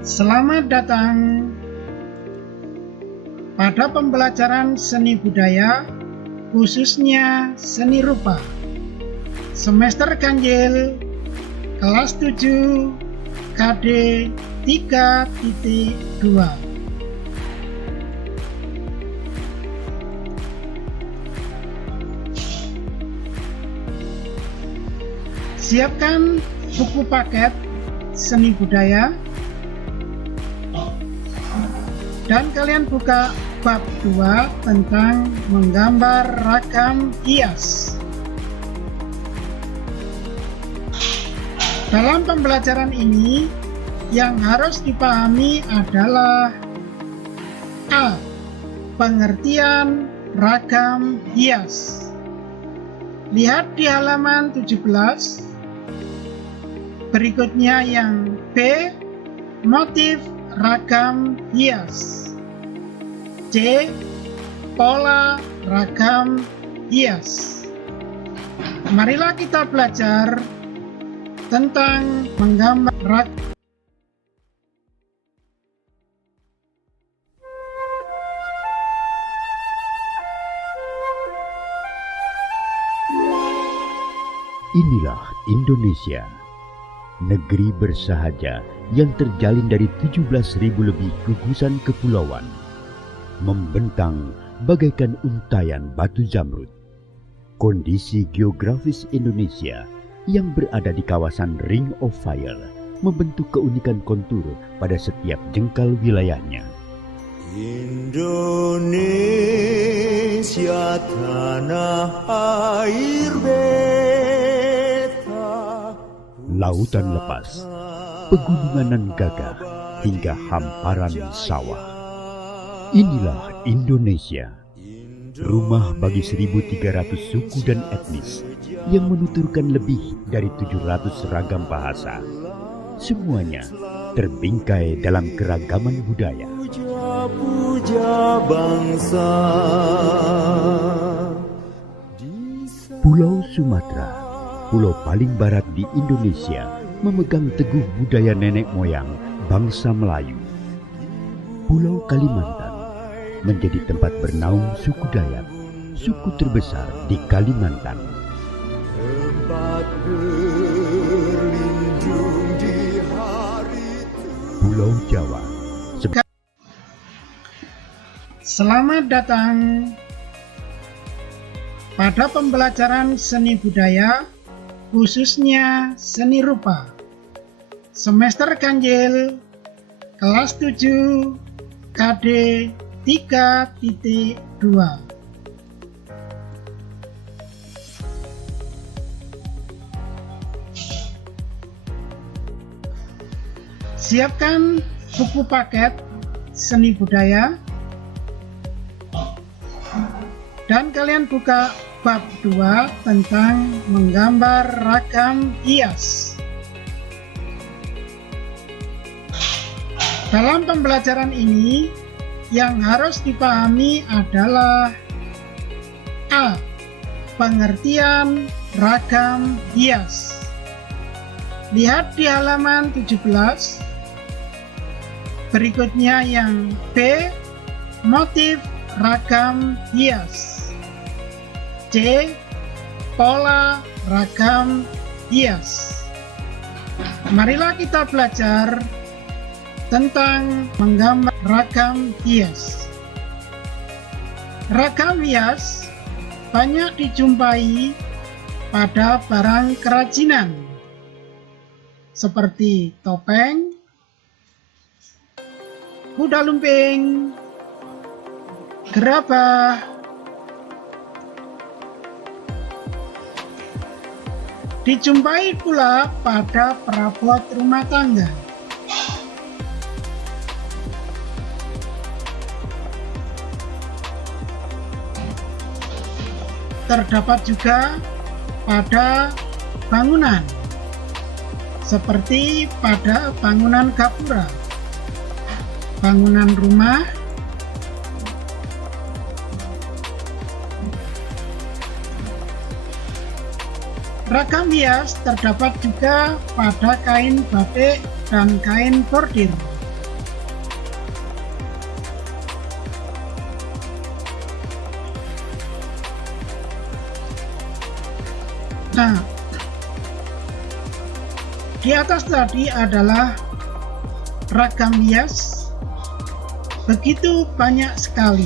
Selamat datang pada pembelajaran seni budaya, khususnya seni rupa. Semester ganjil kelas 7 KD 3.2. Siapkan buku paket seni budaya dan kalian buka bab 2 tentang menggambar ragam hias. Dalam pembelajaran ini yang harus dipahami adalah A. Pengertian ragam hias. Lihat di halaman 17. Berikutnya yang B. Motif ragam hias. C. Pola ragam hias. Marilah kita belajar tentang menggambar ragam. Inilah Indonesia, negeri bersahaja yang terjalin dari 17.000 lebih gugusan kepulauan, membentang bagaikan untayan batu zamrud. Kondisi geografis Indonesia yang berada di kawasan Ring of Fire membentuk keunikan kontur pada setiap jengkal wilayahnya. Indonesia tanah air beta, lautan lepas, pegunungan nan gagah, hingga hamparan sawah. Inilah Indonesia, rumah bagi 1.300 suku dan etnis yang menuturkan lebih dari 700 ragam bahasa. Semuanya terbingkai dalam keragaman budaya. puja bangsa. Pulau Sumatera, pulau paling barat di Indonesia, memegang teguh budaya nenek moyang bangsa Melayu. Pulau Kalimantan menjadi tempat bernaung suku Dayak, suku terbesar di Kalimantan. Tempat berlindung di hari Pulau Jawa. Selamat datang pada pembelajaran seni budaya, khususnya seni rupa. Semester ganjil kelas 7 KD 3.2. Siapkan buku paket seni budaya dan kalian buka bab 2 tentang menggambar ragam hias. Dalam pembelajaran ini yang harus dipahami adalah A. Pengertian ragam hias. Lihat di halaman 17. Berikutnya yang B. Motif ragam hias. C. Pola ragam hias. Marilah kita belajar tentang menggambar ragam hias. Ragam hias banyak dijumpai pada barang kerajinan seperti topeng, kuda lumping, gerabah, dijumpai pula pada perabot rumah tangga. Terdapat juga pada bangunan, seperti pada bangunan gapura, bangunan rumah, ragam hias terdapat juga pada kain batik dan kain bordir. Nah, di atas tadi adalah ragam hias, begitu banyak sekali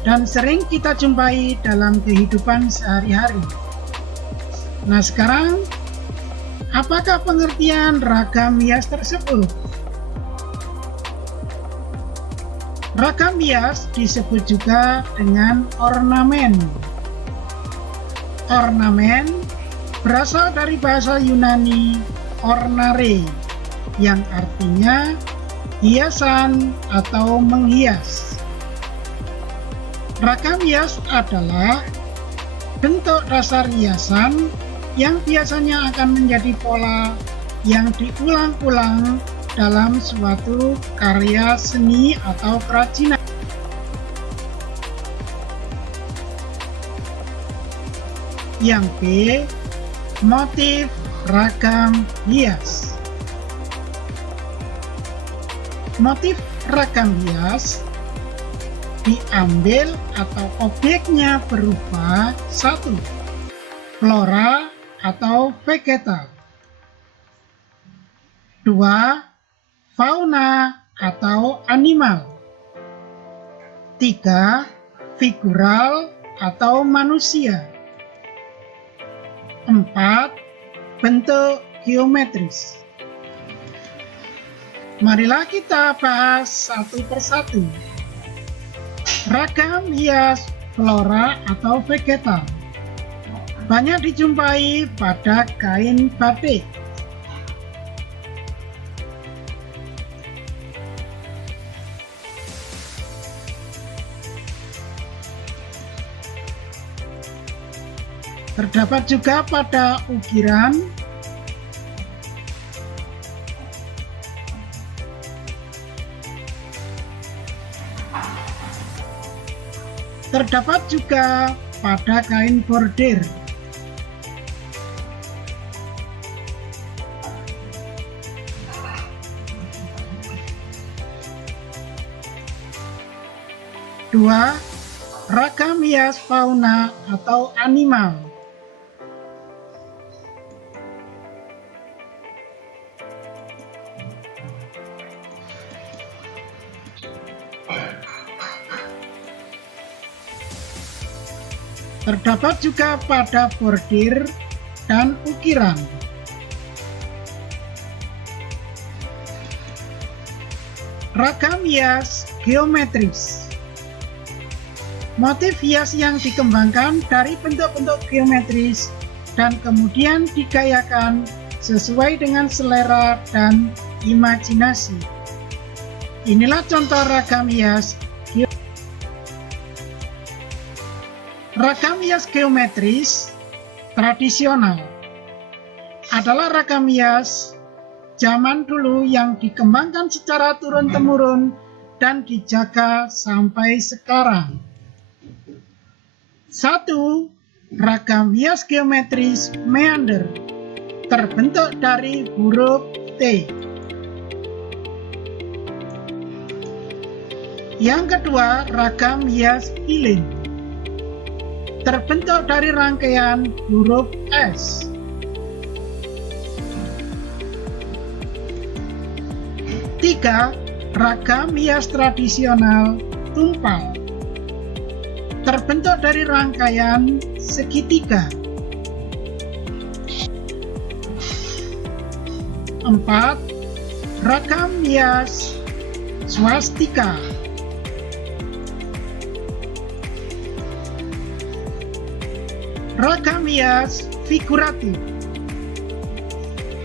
dan sering kita jumpai dalam kehidupan sehari-hari. Nah, sekarang apakah pengertian ragam hias tersebut? Ragam hias disebut juga dengan ornamen. Ornamen berasal dari bahasa Yunani ornare, yang artinya hiasan atau menghias. Ragam hias adalah bentuk dasar hiasan yang biasanya akan menjadi pola yang diulang-ulang dalam suatu karya seni atau kerajinan. Yang B, motif ragam hias. Motif ragam hias diambil atau objeknya berupa 1. Flora atau vegetal, 2. Fauna atau animal, 3. Figural atau manusia, 4. Bentuk geometris. Marilah kita bahas satu persatu. Ragam hias flora atau vegetal banyak dijumpai pada kain batik. Terdapat juga pada ukiran, terdapat juga pada kain bordir. Dua, ragam hias fauna atau animal. Terdapat juga pada bordir dan ukiran. Ragam hias geometris. Motif hias yang dikembangkan dari bentuk-bentuk geometris dan kemudian digayakan sesuai dengan selera dan imajinasi. Inilah contoh ragam hias. Ragam hias geometris tradisional adalah ragam hias zaman dulu yang dikembangkan secara turun-temurun dan dijaga sampai sekarang. 1. Ragam hias geometris meander terbentuk dari huruf T. Yang kedua, ragam hias pilin terbentuk dari rangkaian huruf S. Tiga, ragam hias tradisional tumpal terbentuk dari rangkaian segitiga. 4. Ragam hias swastika. Ragam hias figuratif.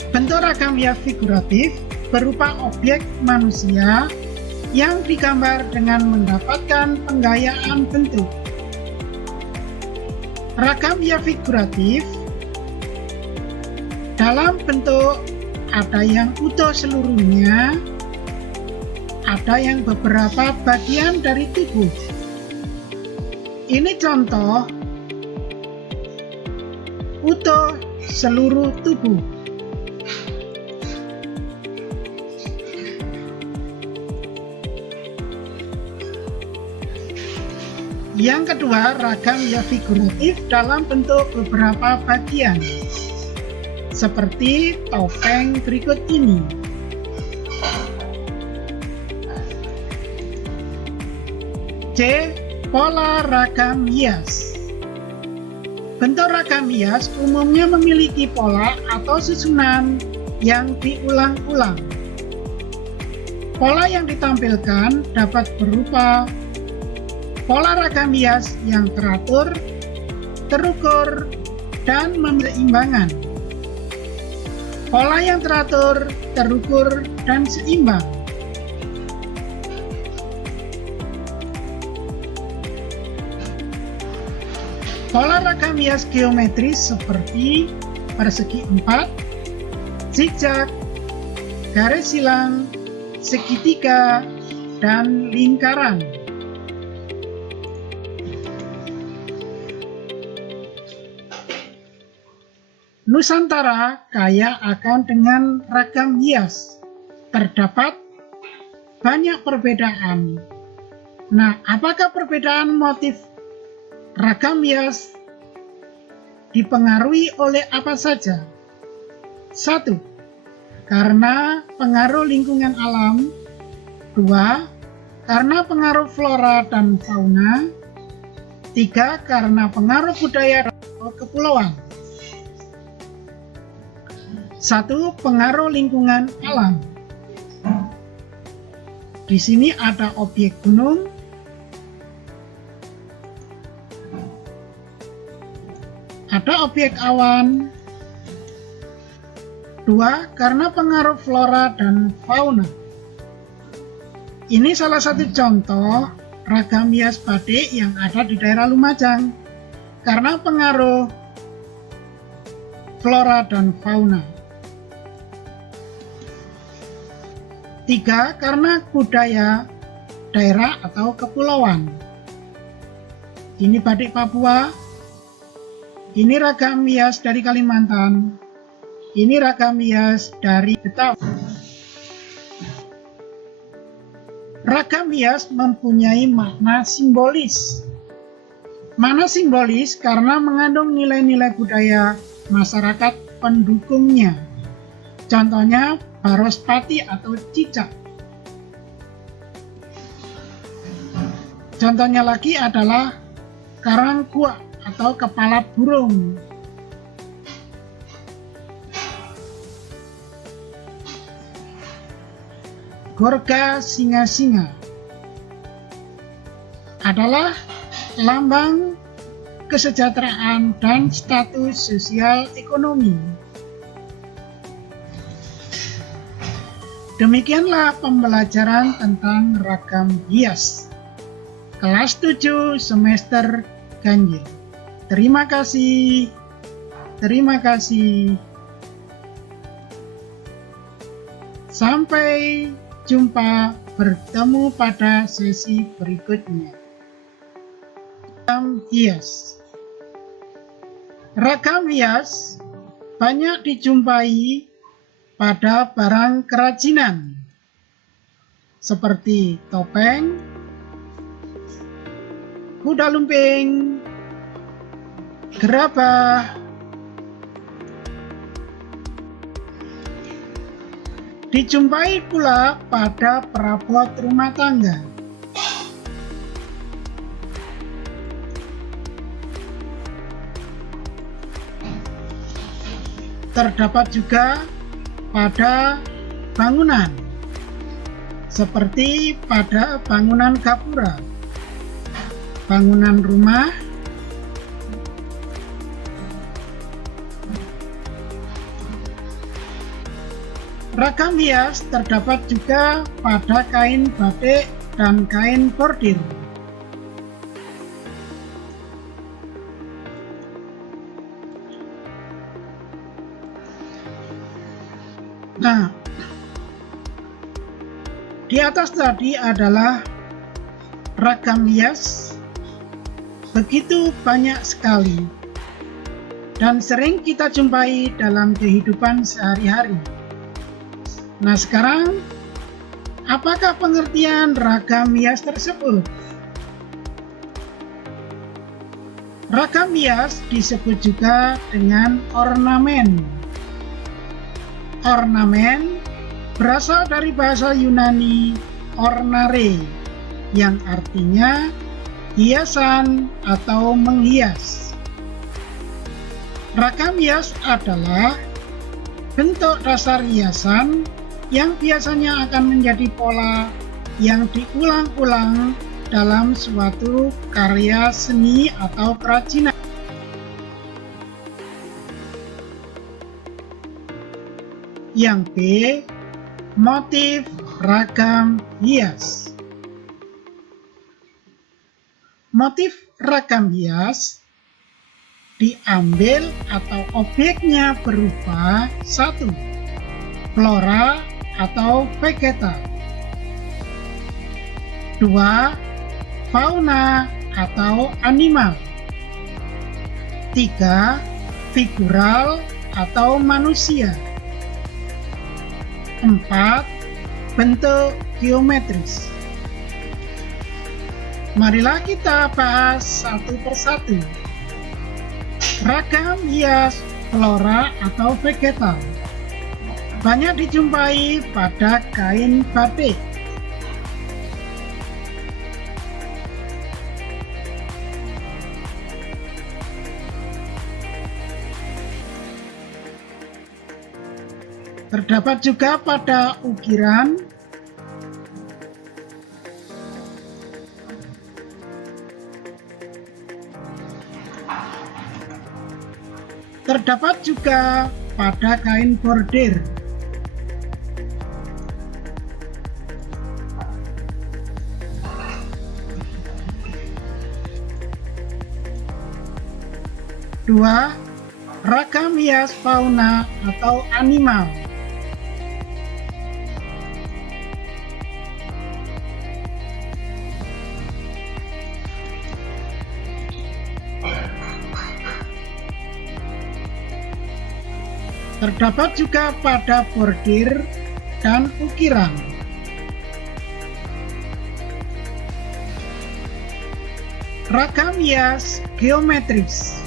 Bentuk ragam hias figuratif berupa objek manusia yang digambar dengan mendapatkan penggayaan bentuk. Ragam hias figuratif dalam bentuk ada yang utuh seluruhnya, ada yang beberapa bagian dari tubuh. Ini contoh utuh seluruh tubuh. Yang kedua, ragam hias figuratif dalam bentuk beberapa bagian, seperti topeng berikut ini. C. Pola ragam hias. Bentuk ragam hias umumnya memiliki pola atau susunan yang diulang-ulang. Pola yang ditampilkan dapat berupa pola ragam hias yang teratur, terukur, dan memseimbangan. Pola yang teratur, terukur, dan seimbang. Pola ragam hias geometris seperti persegi 4, zigzag, garis silang, segitiga, dan lingkaran. Nusantara kaya akan dengan ragam hias. Terdapat banyak perbedaan. Nah, apakah perbedaan motif ragam hias dipengaruhi oleh apa saja? 1. Karena pengaruh lingkungan alam. 2. Karena pengaruh flora dan fauna. 3. Karena pengaruh budaya atau kepulauan. 1. Pengaruh lingkungan alam. Di sini ada objek gunung, ada objek awan. 2. Karena pengaruh flora dan fauna. Ini salah satu contoh ragam hias batik yang ada di daerah Lumajang karena pengaruh flora dan fauna. 3. Karena budaya daerah atau kepulauan. Ini batik Papua. Ini ragam hias dari Kalimantan. Ini ragam hias dari Betawi. Ragam hias mempunyai makna simbolis. Makna simbolis karena mengandung nilai-nilai budaya masyarakat pendukungnya. Contohnya baros pati atau cicak. Contohnya lagi adalah karang kuak atau kepala burung. Gorga singa-singa adalah lambang kesejahteraan dan status sosial ekonomi. Demikianlah pembelajaran tentang ragam hias. Kelas 7 semester ganjil. Terima kasih. Terima kasih. Sampai jumpa, bertemu pada sesi berikutnya. Ragam hias. Ragam hias banyak dijumpai pada barang kerajinan seperti topeng, kuda lumping, gerabah. Dijumpai pula pada perabot rumah tangga. Terdapat juga pada bangunan, seperti pada bangunan gapura, bangunan rumah, ragam hias terdapat juga pada kain batik dan kain bordir. Nah, di atas tadi adalah ragam hias, begitu banyak sekali dan sering kita jumpai dalam kehidupan sehari-hari. Nah, sekarang apakah pengertian ragam hias tersebut? Ragam hias disebut juga dengan ornamen. Ornamen berasal dari bahasa Yunani ornare, yang artinya hiasan atau menghias. Ragam hias adalah bentuk dasar hiasan yang biasanya akan menjadi pola yang diulang-ulang dalam suatu karya seni atau kerajinan. Yang B, motif ragam hias. Motif ragam hias diambil atau objeknya berupa 1. Flora atau vegeta. 2. Fauna atau animal. 3. Figural atau manusia. 4. Bentuk geometris. Marilah kita bahas satu persatu. Ragam hias flora atau vegetal banyak dijumpai pada kain batik. Terdapat juga pada ukiran, terdapat juga pada kain bordir. Dua, ragam hias fauna atau animal. Terdapat juga pada bordir dan ukiran. Ragam hias geometris.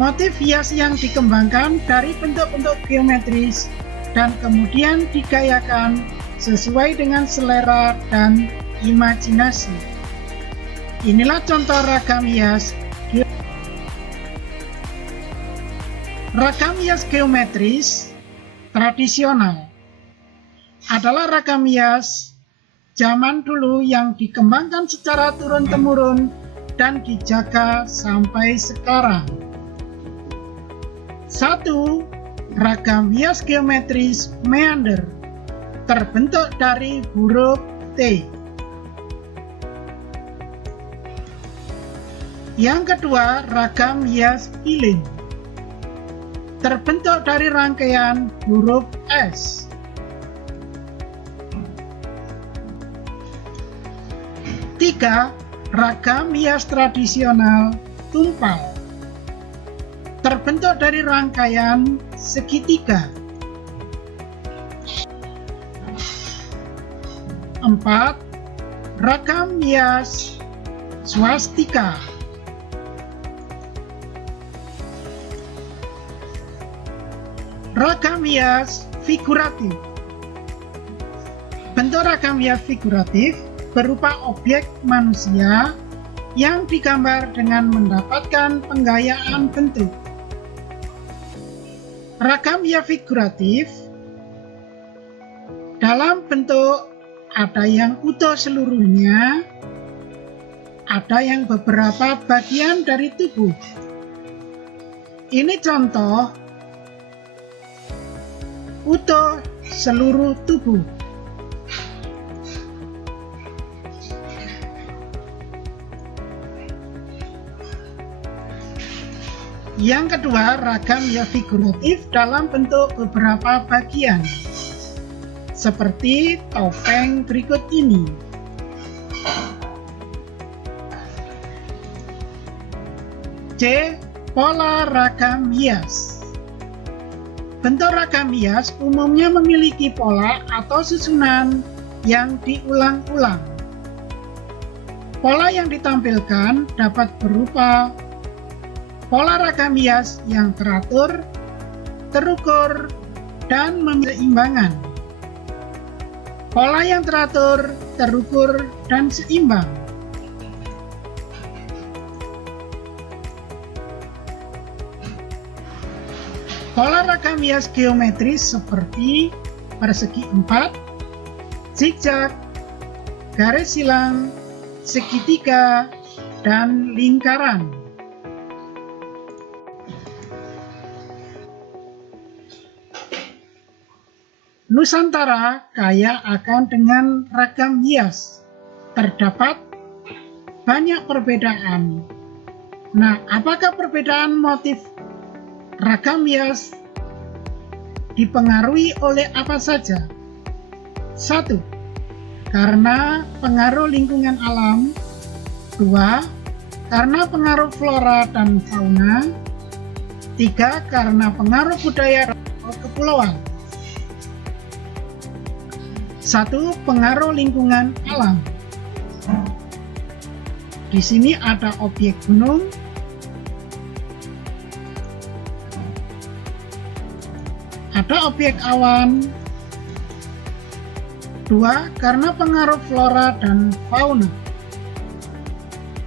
Motif hias yang dikembangkan dari bentuk-bentuk geometris dan kemudian digayakan sesuai dengan selera dan imajinasi. Inilah contoh ragam hias. Ragam hias geometris tradisional adalah ragam hias zaman dulu yang dikembangkan secara turun-temurun dan dijaga sampai sekarang. 1. Ragam hias geometris meander terbentuk dari huruf T. Yang kedua, ragam hias piling terbentuk dari rangkaian huruf S. 3. Ragam hias tradisional tumpal terbentuk dari rangkaian segitiga. 4. Ragam hias swastika ragam hias figuratif. Bentuk ragam hias figuratif berupa objek manusia yang digambar dengan mendapatkan penggayaan bentuk. Ragam hias figuratif dalam bentuk ada yang utuh seluruhnya, ada yang beberapa bagian dari tubuh. Ini contoh utuh seluruh tubuh. Yang kedua, ragam hias figuratif dalam bentuk beberapa bagian, seperti topeng berikut ini. C. Pola ragam hias. Bentuk ragam hias umumnya memiliki pola atau susunan yang diulang-ulang. Pola yang ditampilkan dapat berupa pola ragam hias yang teratur, terukur, dan memiliki keseimbangan. Pola yang teratur, terukur, dan seimbang. Pola ragam hias geometris seperti persegi 4, zigzag, garis silang, segitiga, dan lingkaran. Nusantara kaya akan dengan ragam hias. Terdapat banyak perbedaan. Nah, apakah perbedaan motif ragam hias dipengaruhi oleh apa saja? 1. Karena pengaruh lingkungan alam. 2. Karena pengaruh flora dan fauna. 3. Karena pengaruh budaya atau kepulauan. 1. Pengaruh lingkungan alam. Di sini ada objek gunung, ada objek awan. 2. Karena pengaruh flora dan fauna.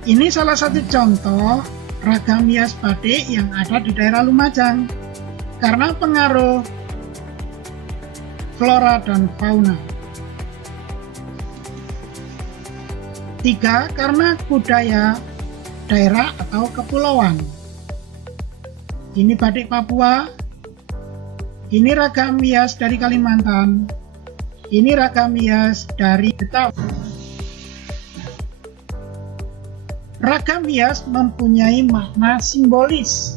Ini salah satu contoh ragam hias batik yang ada di daerah Lumajang karena pengaruh flora dan fauna. 3. Karena budaya daerah atau kepulauan. Ini batik Papua, ini ragam hias dari Kalimantan, ini ragam hias dari Betawi. Ragam hias mempunyai makna simbolis.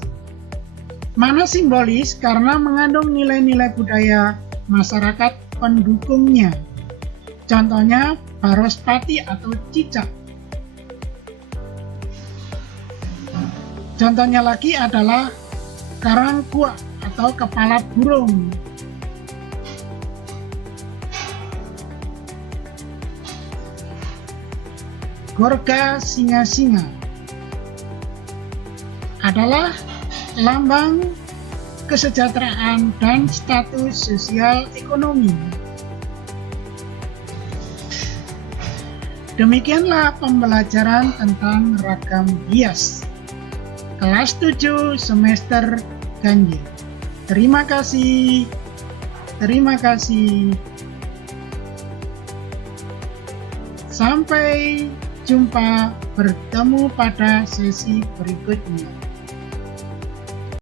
Makna simbolis karena mengandung nilai-nilai budaya masyarakat pendukungnya. Contohnya baros pati atau cicak. Contohnya lagi adalah karangkuak atau kepala burung. Gorga singa-singa adalah lambang kesejahteraan dan status sosial ekonomi. Demikianlah pembelajaran tentang ragam hias. Kelas 7 semester ganjil. Terima kasih. Terima kasih. Sampai jumpa, bertemu pada sesi berikutnya.